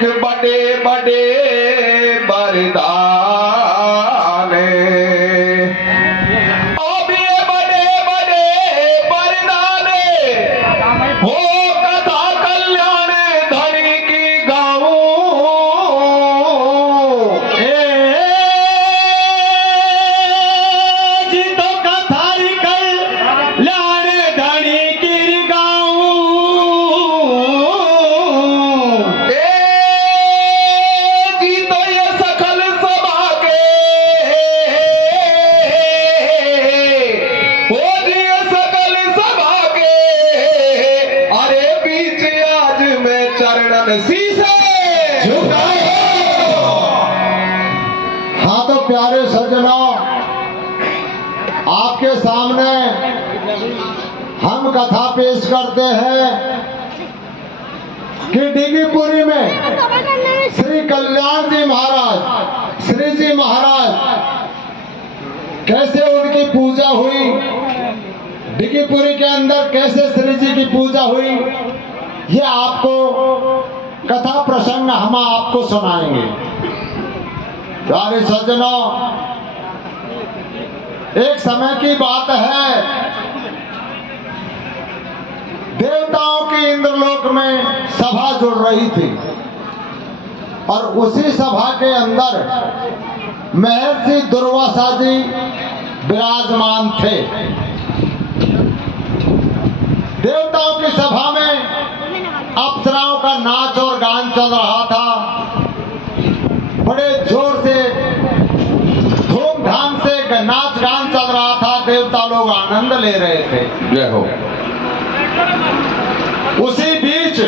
देख बड़े बड़े बरदान, अब ये बड़े बड़े बरदान वो कथा कल्याण धनी की गाऊं। जी तो कथा कल्याण धनी की गाऊं। जी तो ये सकल सभा के, ओ जी ये सकल सभा के, अरे बीच आज में चरणन शीशे झुकाओ। हाँ तो प्यारे सज्जनों, आपके सामने हम कथा पेश करते हैं कि डिगीपुरी में श्री कल्याण जी महाराज, श्री जी महाराज, कैसे उनकी पूजा हुई, डिगीपुरी के अंदर कैसे श्री जी की पूजा हुई, ये आपको कथा प्रसंग हम आपको सुनाएंगे। प्यारे सज्जनों, एक समय की बात है, देवताओं की इंद्रलोक में सभा जुड़ रही थी और उसी सभा के अंदर महर्षि दुर्वासा जी विराजमान थे। देवताओं की सभा में अप्सराओं का नाच और गान चल रहा था। बड़े जोर से धूमधाम से नाच गान चल रहा था, देवता लोग आनंद ले रहे थे। जय हो। उसी बीच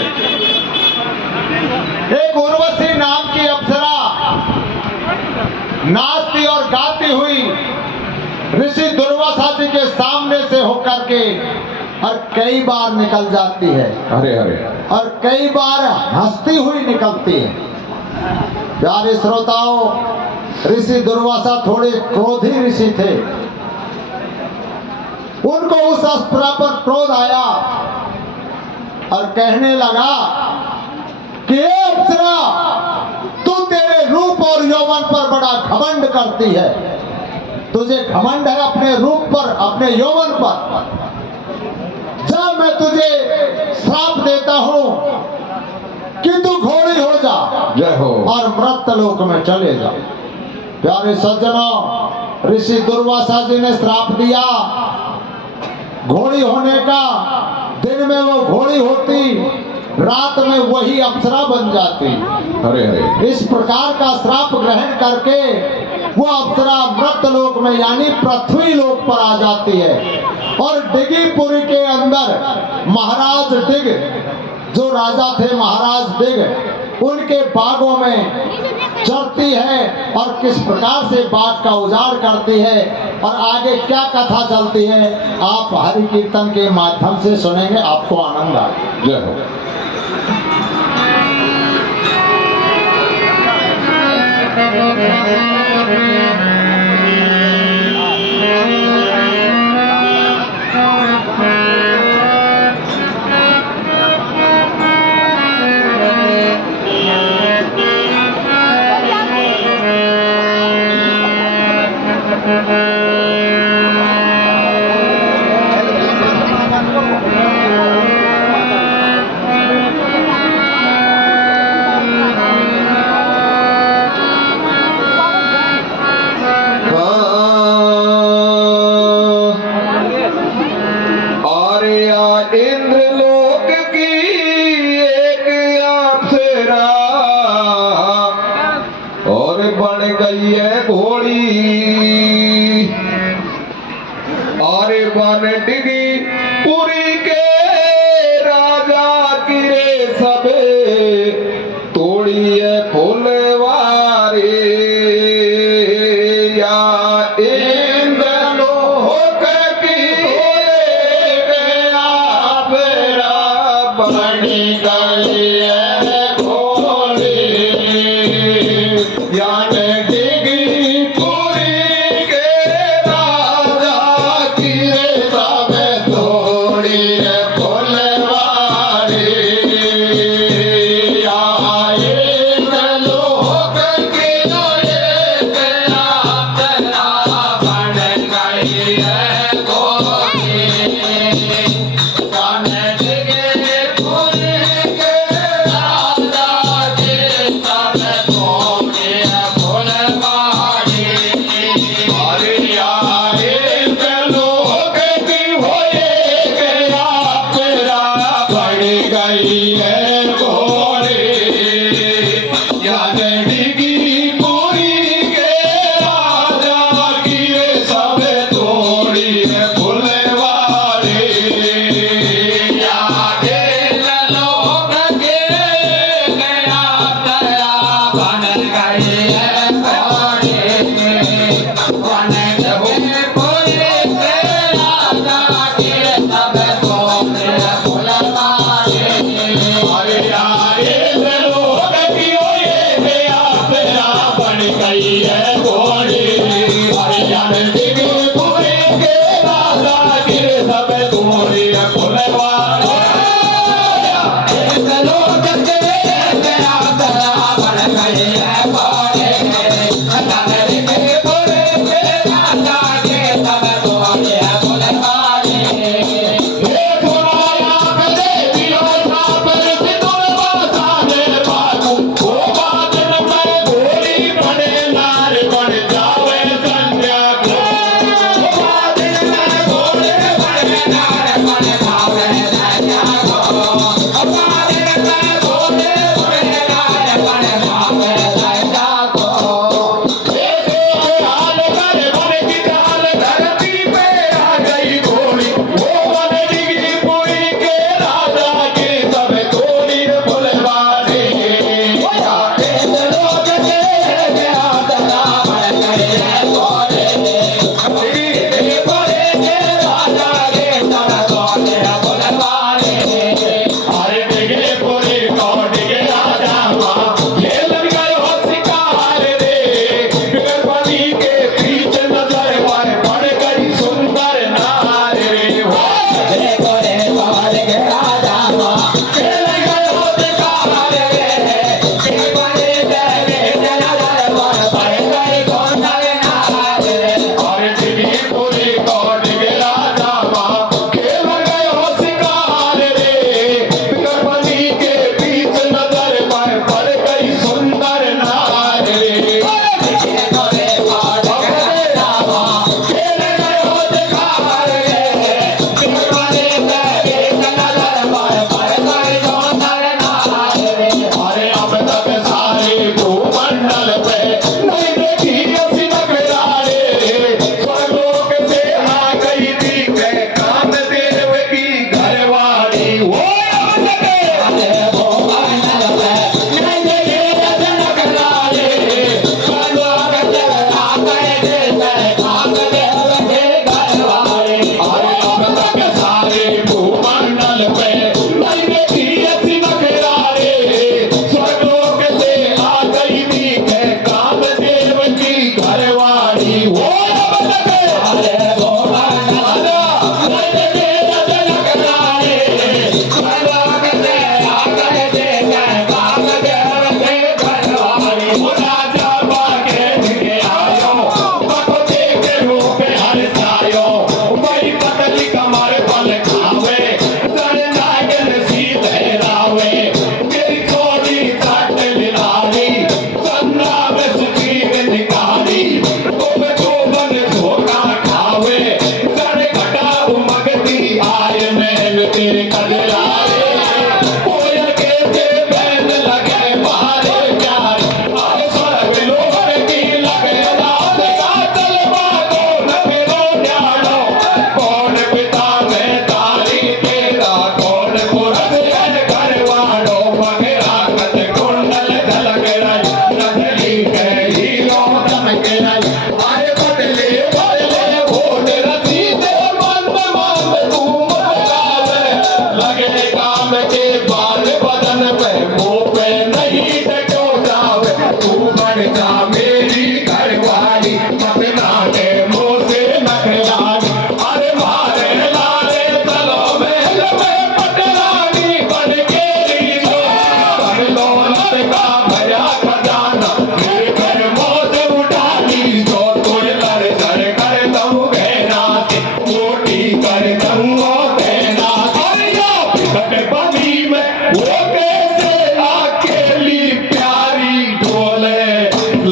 एक उर्वशी नाम की अप्सरा नाचती और गाती हुई ऋषि दुर्वासा जी के सामने से होकर के और कई बार निकल जाती है, अरे अरे, और कई बार हंसती हुई निकलती है। प्यारे श्रोताओं, ऋषि दुर्वासा थोड़े क्रोधी ऋषि थे। उनको उस अप्सरा पर क्रोध आया और कहने लगा कि हे अप्सरा, तू तेरे रूप और यौवन पर बड़ा घमंड करती है। तुझे घमंड है अपने रूप पर, अपने यौवन पर। जा, मैं तुझे श्राप देता हूं कि तू घोड़ी हो जा। जय हो। और मृत्यलोक में चले जा। प्यारे सज्जनों, ऋषि दुर्वासा जी ने श्राप दिया घोड़ी होने का। दिन में वो घोड़ी होती, रात में वही अप्सरा बन जाती। अरे अरे, इस प्रकार का श्राप ग्रहण करके वो अप्सरा मृत्यलोक में यानी पृथ्वी लोक पर आ जाती है। और डिगीपुरी के अंदर महाराज डिग, जो राजा थे महाराज डिग, उनके बागों में चढ़ती है और किस प्रकार से बाग का उजाड़ करती है और आगे क्या कथा चलती है आप हरि कीर्तन के माध्यम से सुनेंगे, आपको आनंद आएगा। जय हो। इंद्रलोक की एक अप्सरा और बन गई है घोड़ी, और बन डिगी पुरी के राजा की रे सब तोड़ी है फुलवारी। या इंद्रलोक की बड़ी गई है घोड़ी, यान डिगी पुरी के राजा की रे सब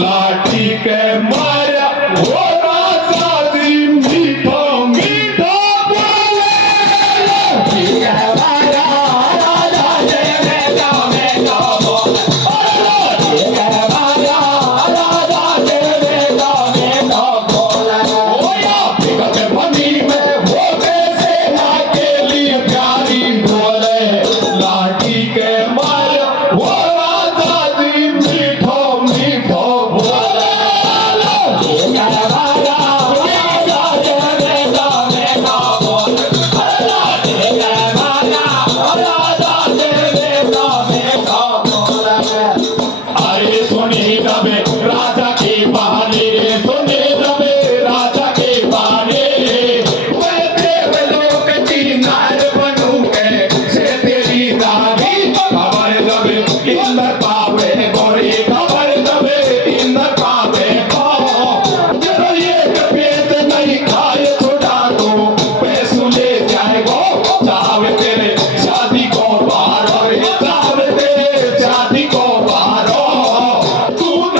लाठी के माया वो राजा जी मीठो मीठो सुने रवे राजा के बहाने सुने रवे राजा के बहाने मैं देवलोक की नार बनूं कैसे तेरी दादी खबर रवे इंद्र पावे गोरी खबर रवे इंद्र पावे जरो एक पेट नहीं खाए छोड़ा तो पैसों ले जाएगो चाहे तेरे शादी को बाहर चाहे तेरे शादी को बाहर तू न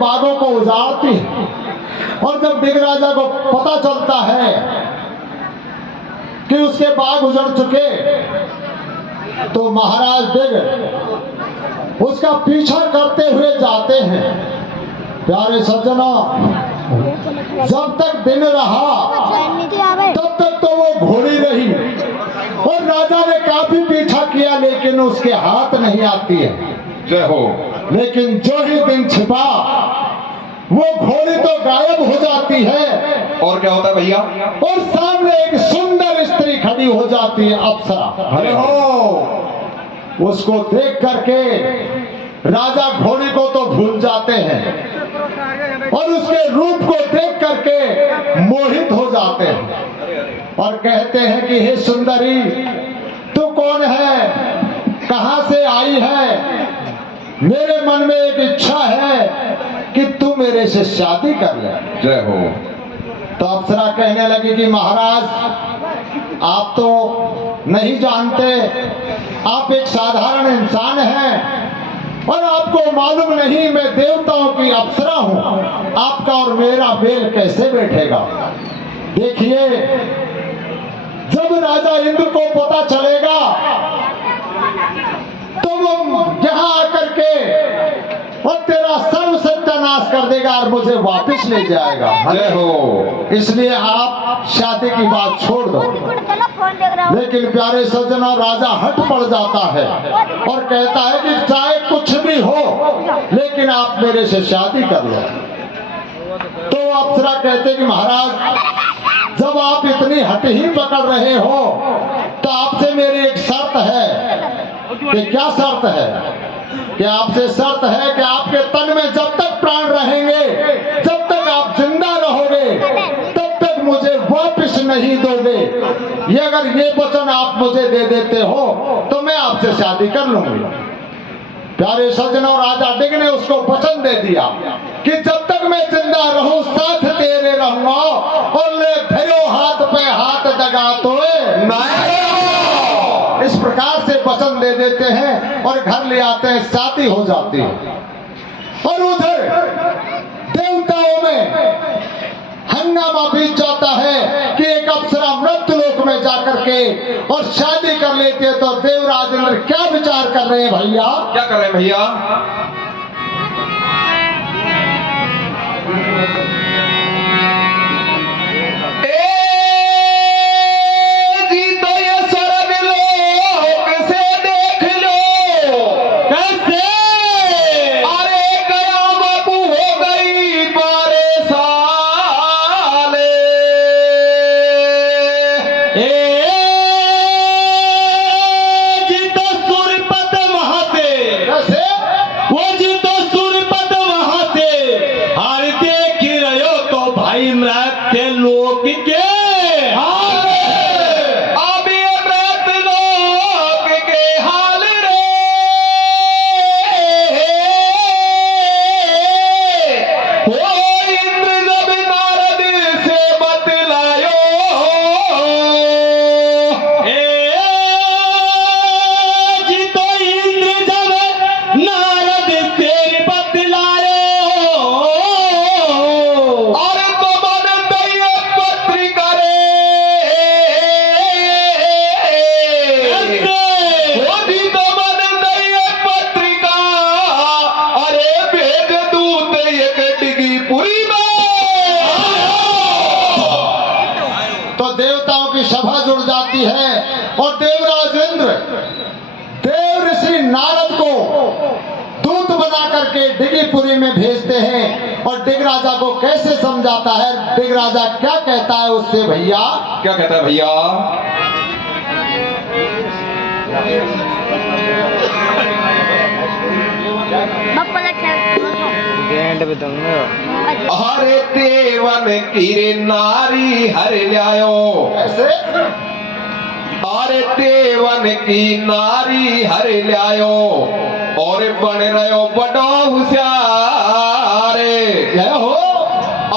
बागों को उजाड़ती है। और जब दिगराजा को पता चलता है कि उसके बाग उजड़ चुके, तो महाराज दिग उसका पीछा करते हुए जाते हैं। प्यारे सज्जनों, जब तक दिन रहा तब तक तो वो घोड़ी रही और राजा ने काफी पीछा किया, लेकिन उसके हाथ नहीं आती है। जय हो। लेकिन जो ही दिन छिपा, वो घोड़ी तो गायब हो जाती है और क्या होता है भैया? और सामने एक सुंदर स्त्री खड़ी हो जाती है, अप्सरा। अरे हो, उसको देख करके राजा घोड़ी को तो भूल जाते हैं और उसके रूप को देख करके मोहित हो जाते हैं और कहते हैं कि हे सुंदरी, तू कौन है, कहां से आई है? मेरे मन में एक इच्छा है कि तू मेरे से शादी कर ले। जय हो। तो अप्सरा कहने लगी कि महाराज, आप तो नहीं जानते, आप एक साधारण इंसान हैं और आपको मालूम नहीं मैं देवताओं की अप्सरा हूं। आपका और मेरा मेल कैसे बैठेगा? देखिए, जब राजा इंद्र को पता चलेगा तो वो यहाँ आकर के और तेरा सर्व सत्यानाश कर देगा और मुझे वापस ले जाएगा। जय हो। इसलिए आप शादी की बात छोड़ दो। लेकिन प्यारे सज्जनों, राजा हट पड़ जाता है और कहता है कि चाहे कुछ भी हो, लेकिन आप मेरे से शादी कर लो। तो अप्सरा कहते कि महाराज, जब आप इतनी हट ही पकड़ रहे हो तो आपसे मेरी एक शर्त है। कि क्या शर्त है? कि आपसे शर्त है कि आपके तन में जब तक प्राण रहेंगे, जब तक आप जिंदा रहोगे, तब तक मुझे वापस नहीं दोगे। ये अगर ये वचन आप मुझे दे देते हो तो मैं आपसे शादी कर लूंगी। प्यारे सज्जनों, राजा डिग ने उसको वचन दे दिया कि जब तक मैं जिंदा रहूं साथ तेरे रहूंगा। और ले धरो हाथ पे हाथ दगा तो इस प्रकार से वचन दे देते हैं और घर ले आते हैं, शादी हो जाती है। और उधर देवताओं में हंगामा बीत जाता है कि एक अप्सरा मृत्युलोक में जाकर के और शादी कर लेती है। तो देवराज इंद्र क्या विचार कर रहे हैं भैया? क्या कर रहे हैं भैया? और देवराज इंद्र देव ऋषि नारद को दूत बना करके डिगीपुरी में भेजते हैं। और दिगराजा को कैसे समझाता है? दिगराजा क्या कहता है उससे भैया? क्या कहता है भैया? अरे देवन की नारी हर ल्यायो। ऐसे अरे देवन की नारी हर ल्यायो और बन रहो बड़ो होशियार हो।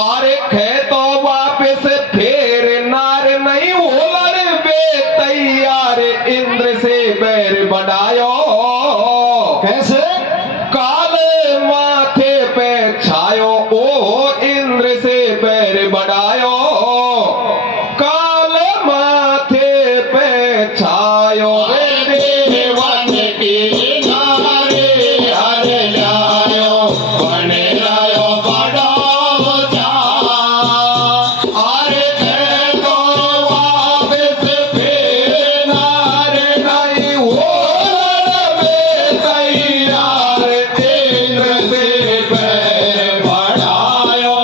अरे खेतो वापस फेर नार नहीं होलन बे तैयार इंद्र से बैर बढ़ायो। कैसे? काले माथे पे छायो इंद्र से पैर बढ़ायो, काल माथे पे छायो। देवन की नारे हर जायो, बन जायो बड़ा ऊंचा। अरे देखो वापस फिर नारे नहीं ओढ़ने तैयार, इंद्र से पैर बढ़ायो,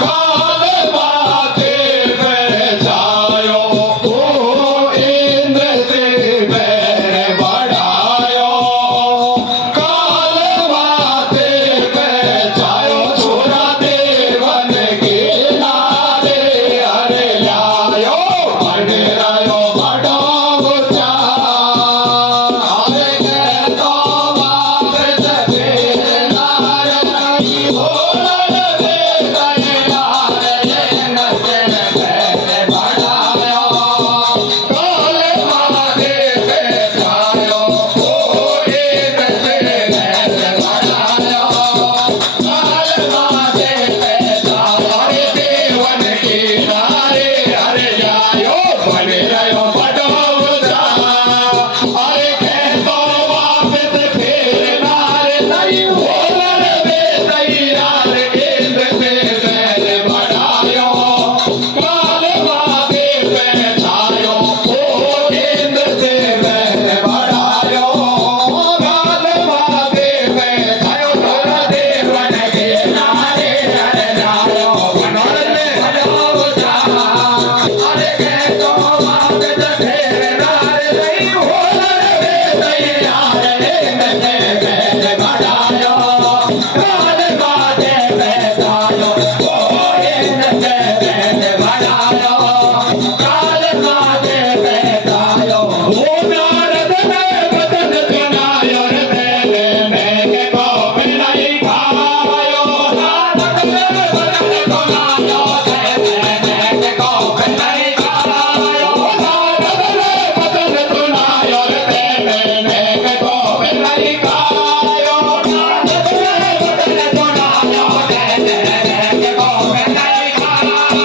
काल माथे पे छायो। ओ इंद्र से पैर बढ़ायो, काल माथे पे छायो। छोरा देवन के नारे हर लायो, बन रहो बड़ा ऊंचा। अरे कहतो वापस फिर नारे नहीं ओढ़ने तैयार, इंद्र से पैर बढ़ायो, काल माथे पे छायो। ओ इंद्र से पैर बढ़ायो, काल माथे पे छायो। अरे देवन के नारे हर जायो, बन रहो बड़ा ऊंचा। अरे कहतो वापस फिर नारे नहीं ओढ़ने तैयार, इंद्र से पैर बढ़ायो, काल माथे पे छायो। ओ इंद्र से पैर बढ़ायो, काल माथे पे छायो। छोरा देवन के नारे हर जायो, बनोरने बड़ा ऊंचा। अरे कहतो वापस फिर नारे नहीं ओढ़ने तैयार, इंद्र से पैर बढ़ायो, काल माथे पे छायो। ओ इंद्र से पैर बढ़ायो, काल माथे पे छायो। ओ नारद ने वचन सुनायो, रे मैंने को नहीं खायो। नारद ने वचन सुनायो, मैंने को नहीं खायो। नारद ने वचन सुनायो, मैंने को नहीं खायो। नारद ने वचन सुनायो, मैंने को नहीं खायो।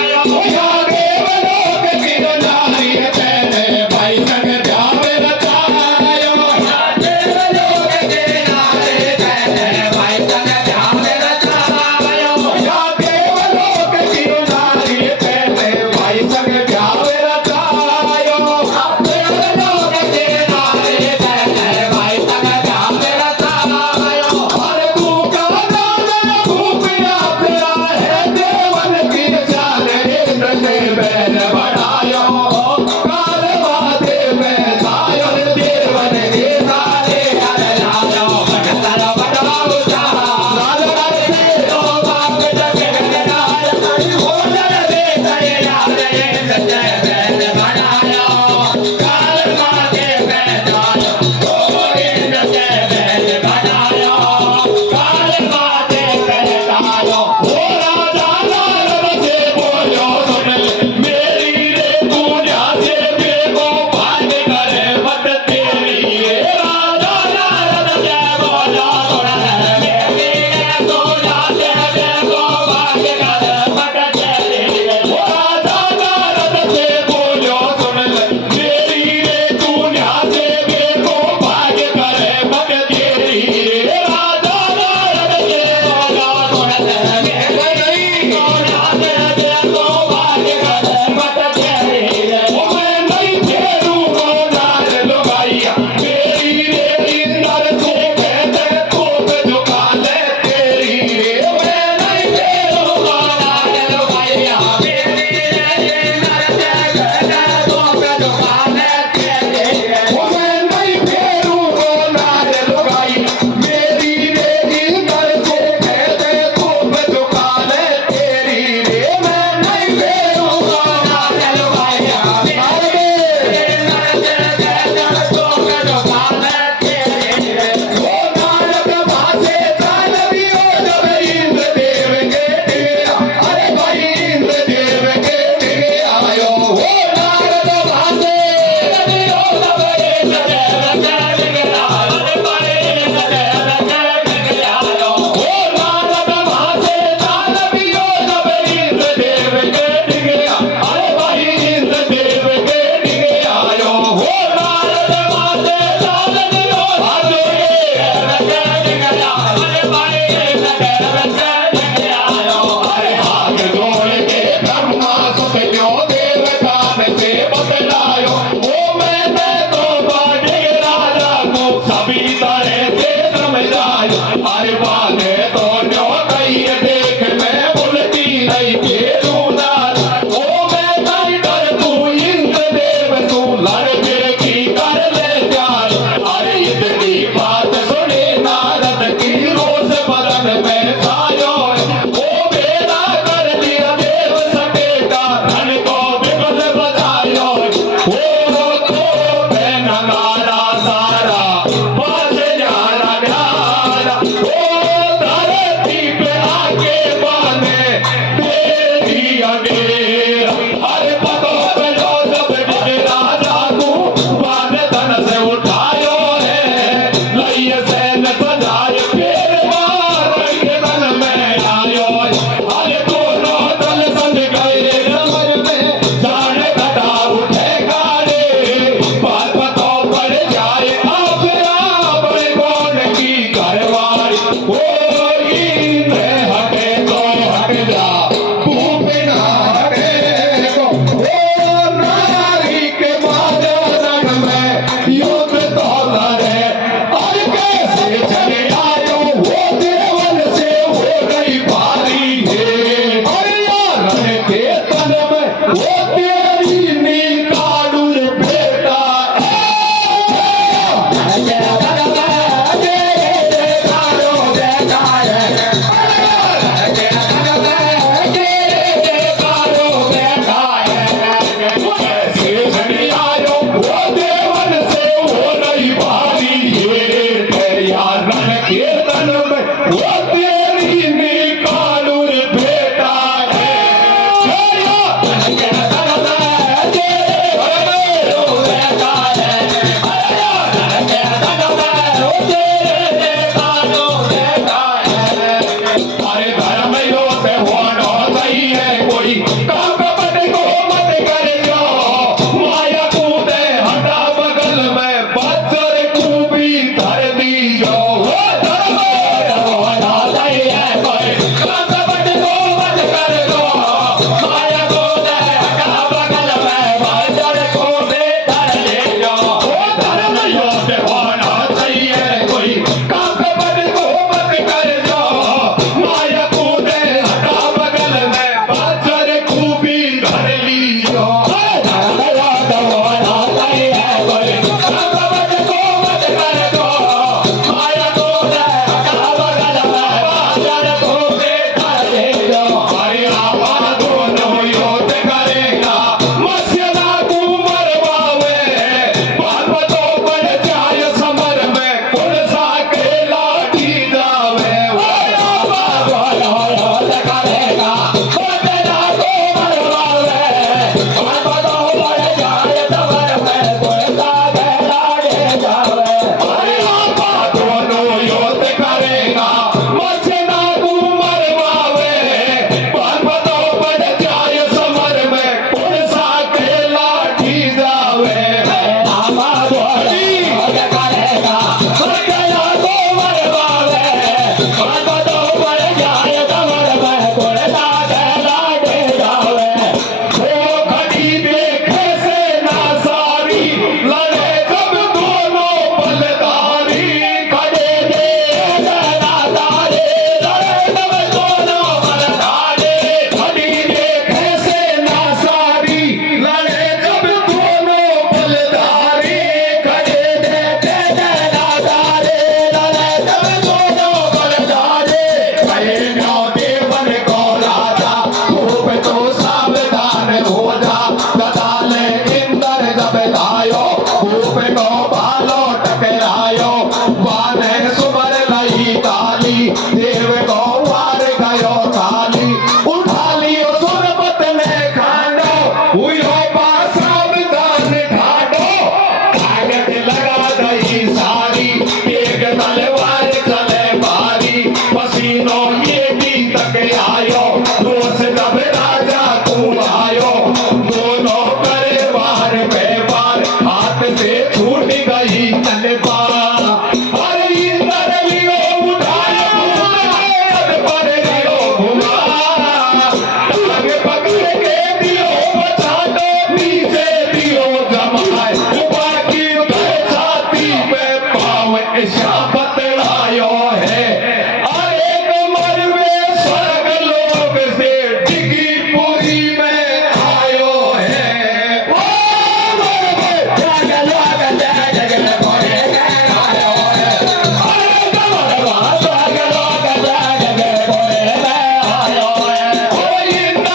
या देवलोक की नारी तेरे भाई संग जावे रचायो, या देवलोक की नारी तेरे भाई संग जावे रचायो। या देवलोक की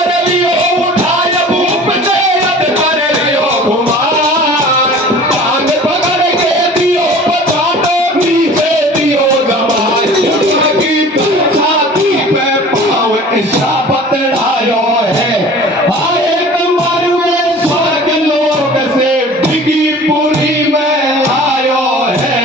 कर लियो उठाए भूप दे अद कर लियो घुमाए टांग पकड़ के दियो पछाड़ो नीचे दियो दबाए की छाती पे पाँव ऐसा बतलायो है आए तुम्हारे स्वर्ग लोक से डिगी पुरी में आयो है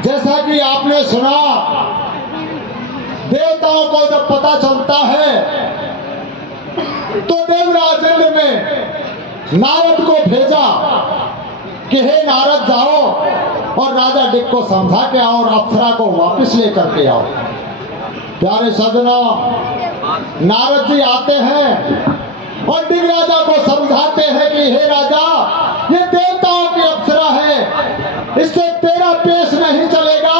जैसा कि आपने सुना, देवताओं को जब पता चलता है तो देवराज इंद्र ने नारद को भेजा कि हे नारद जाओ और राजा डिग को समझा के आओ और अप्सरा को वापस लेकर के आओ। प्यारे सज्जनों, नारद जी आते हैं और डिग राजा को समझाते हैं कि हे राजा, ये देवताओं की अप्सरा है, इससे तेरा पेश नहीं चलेगा।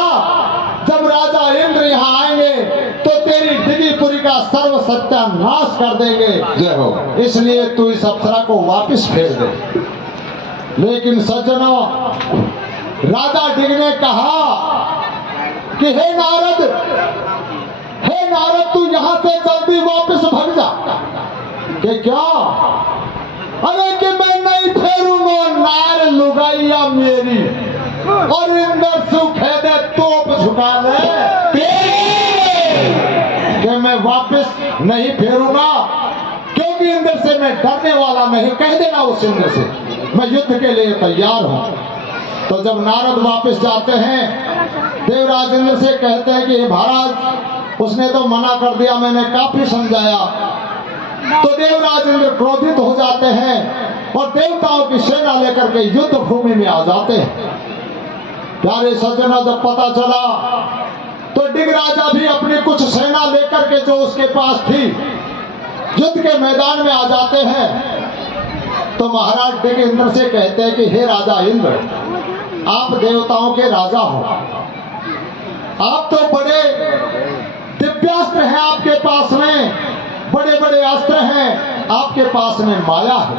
जब राजा इंद्र यहाँ आएंगे तो तेरी डिगीपुरी का सर्व सत्यानाश कर देंगे। जय हो। इसलिए तू इस अप्सरा को वापस फेर दे। लेकिन सज्जनों, राजा डिग ने कहा कि हे नारद, तू यहाँ से जल्दी वापस भाग जा। कि क्या? अरे कि मैं नहीं फेरूंगा नार लुगाइया मेरी, और इंदर सूखे दे तोप झुका ले कि मैं वापस नहीं फेरूंगा, क्योंकि इंद्र से मैं डरने वाला नहीं। कह देना उस इंद्र से मैं युद्ध के लिए तैयार हूं। तो जब नारद वापस जाते हैं, देवराज इंद्र से कहते हैं कि महाराज, उसने तो मना कर दिया, मैंने काफी समझाया। तो देवराज इंद्र क्रोधित हो जाते हैं और देवताओं की सेना लेकर के युद्ध भूमि में आ जाते हैं। प्यारे सज्जनों, जब पता चला तो डिग राजा भी अपनी कुछ सेना लेकर के जो उसके पास थी युद्ध के मैदान में आ जाते हैं। तो महाराज डिग इंद्र से कहते हैं कि हे राजा इंद्र, आप देवताओं के राजा हो, आप तो बड़े दिव्यास्त्र हैं, आपके पास में बड़े बड़े अस्त्र हैं, आपके पास में माया है,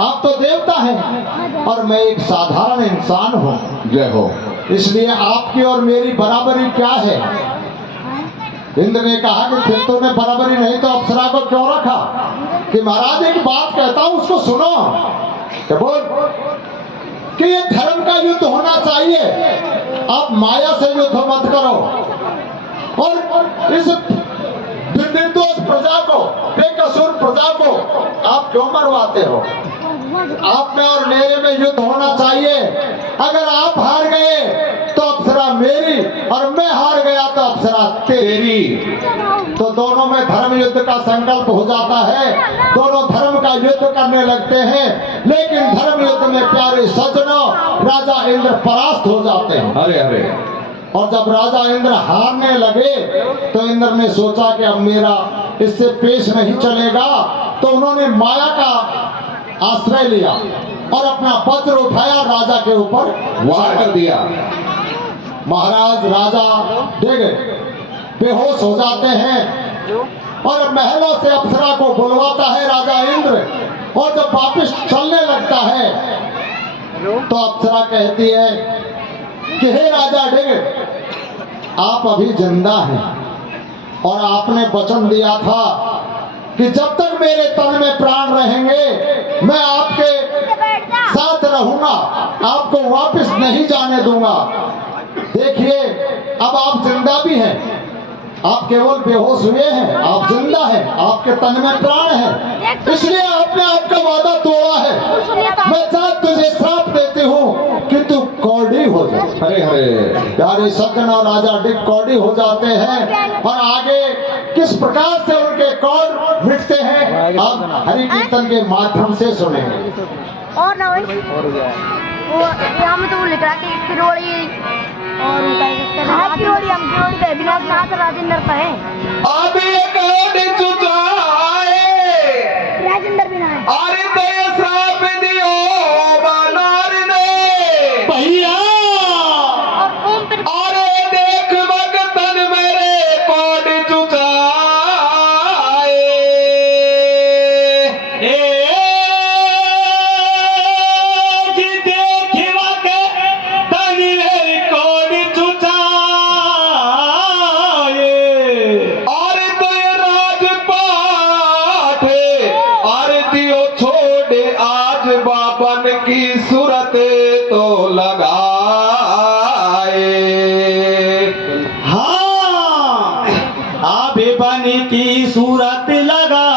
आप तो देवता हैं और मैं एक साधारण इंसान हूं। जय हो। इसलिए आपकी और मेरी बराबरी क्या है? इंद्र ने कहा कि फिर तूने बराबरी नहीं तो अप्सरा को क्यों रखा? कि महाराज एक बात कहता हूं, उसको सुनो। क्या बोल? कि ये धर्म का युद्ध होना आप माया से युद्ध मत करो और इस निर्दोष प्रजा को, बेकसूर प्रजा को आप क्यों मरवाते हो? आप में और मेरे में युद्ध होना चाहिए। अगर आप हार गए तो अप्सरा मेरी और मैं हार गया तो अप्सरा तेरी। तो दोनों में धर्म युद्ध का संकल्प हो जाता है, दोनों धर्म का युद्ध करने लगते हैं। लेकिन धर्म युद्ध में प्यारे सज्जनों राजा इंद्र परास्त हो जाते हैं। अरे अरे, और जब राजा इंद्र हारने लगे तो इंद्र ने सोचा कि अब मेरा इससे पेश नहीं चलेगा, तो उन्होंने माया का आश्रय लिया और अपना वज्र उठाया, राजा के ऊपर वार कर दिया। महाराज राजा डिग बेहोश हो जाते हैं और महलों से अप्सरा को बुलवाता है राजा इंद्र। और जब वापस चलने लगता है तो अप्सरा कहती है कि हे राजा डिग, आप अभी जिंदा हैं और आपने वचन दिया था कि जब तक मेरे तन में प्राण रहेंगे मैं आपके साथ रहूंगा, आपको वापस नहीं जाने दूंगा। देखिए अब आप जिंदा भी हैं, आप केवल बेहोश हुए हैं, आप जिंदा हैं, आपके तन में प्राण है, इसलिए आपने आपका वादा तोड़ा है। मैं जात तुझे श्राप देती हूँ कि तू कौड़ी हो जाए। अरे अरे, प्यारे सज्जन और राजा डिग कौड़ी हो जाते हैं और आगे किस प्रकार से उनके कौड़ मिटते हैं अब हरि कीर्तन के माध्यम से सुनेंगे। और ना भाई वो यहाँ में तो वो लिख रहा है कि किरोड़ी और किरोड़ी हम किरोड़ी का विनाश नाथ राजेंद्र का है। अभी कौड़ी चुकाए राजेंद्र बिना है। अरे दया श्राप दियो बनार ने भैया और ओम फिर अरे देख भगतन मेरे कौड़ी चुकाए। अरे दया राजपाट अरे दियो छोड़े आज बाबन की सूरत तो लगाए। हाँ आबे बन की सूरत लगाए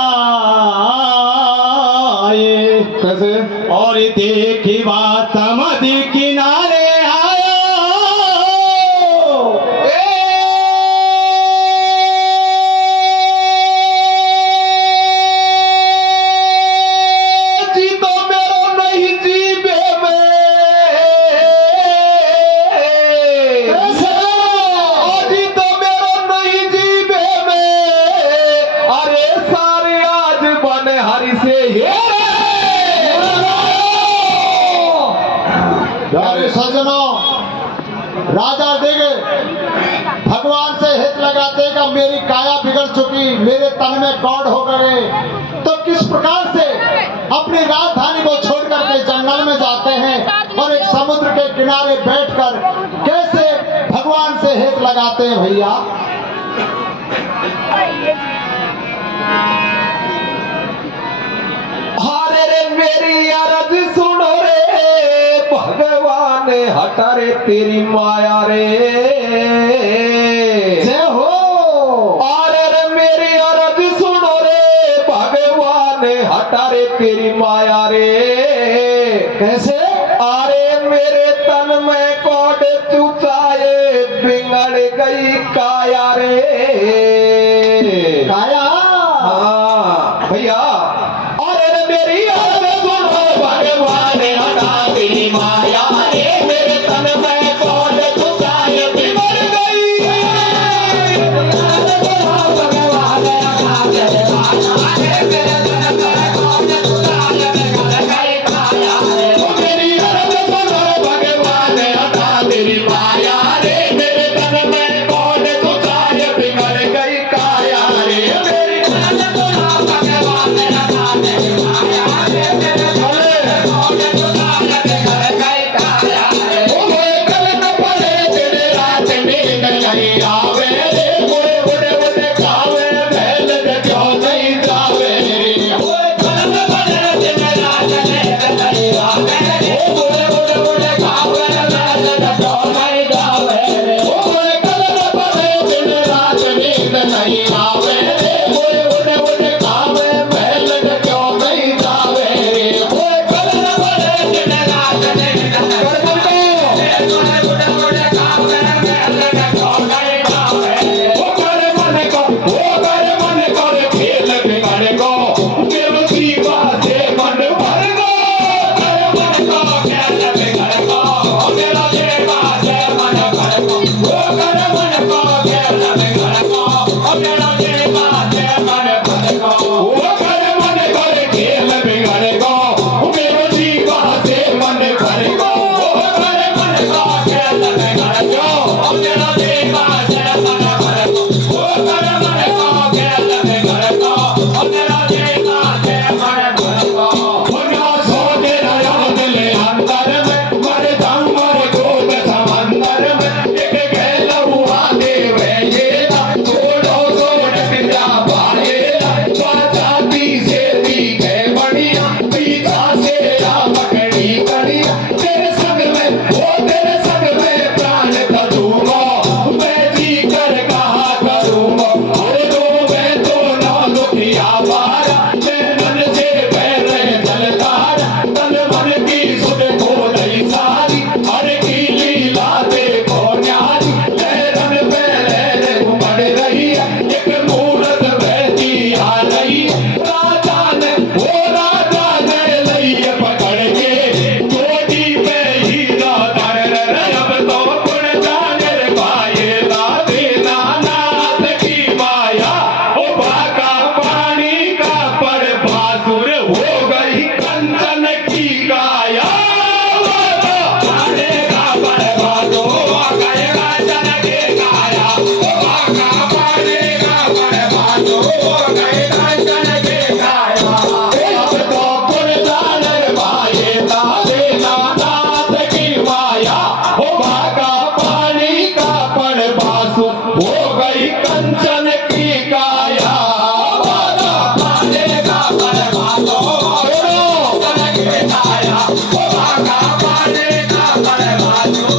कैसे? और देखी बात समझ किनारे आयो। जी तो मेरो नहीं जीवे में कैसे? जी तो मेरो नहीं जीवे में अरे सारे आज बने हरि से ये प्यारे सज्जनों राजा डिग भगवान से हित लगाते कि मेरी काया बिगड़ चुकी, मेरे तन में कौड़ हो गए, तो किस प्रकार से अपनी राजधानी को छोड़ करके जंगल में जाते हैं और एक समुद्र के किनारे बैठकर कैसे भगवान से हित लगाते हैं भैया। अरे रे मेरी अरज सुनो रे भगवान हटा रे तेरी माया रे। जय हो। अरे रे मेरी अरज सुनो रे भगवान हटा रे तेरी माया रे। कैसे? अरे मेरे तन में कौड़ चुचाए बिगड़ गई काया रे। काया? हाँ भैया। अरे रे मेरी अरज सुनो भगवान हटा तेरी माया रे। मेरे तन में कौड़ चुचाए बिगड़ गई। भगवान हटा तेरी माया रे। मेरे तन में कौड़ चुचाए बिगड़ गई काया रे। मेरी अरज सुनो भगवान हटा तेरी माया रे। मेरे तन में कौड़ चुचाए बिगड़ गई। बाजू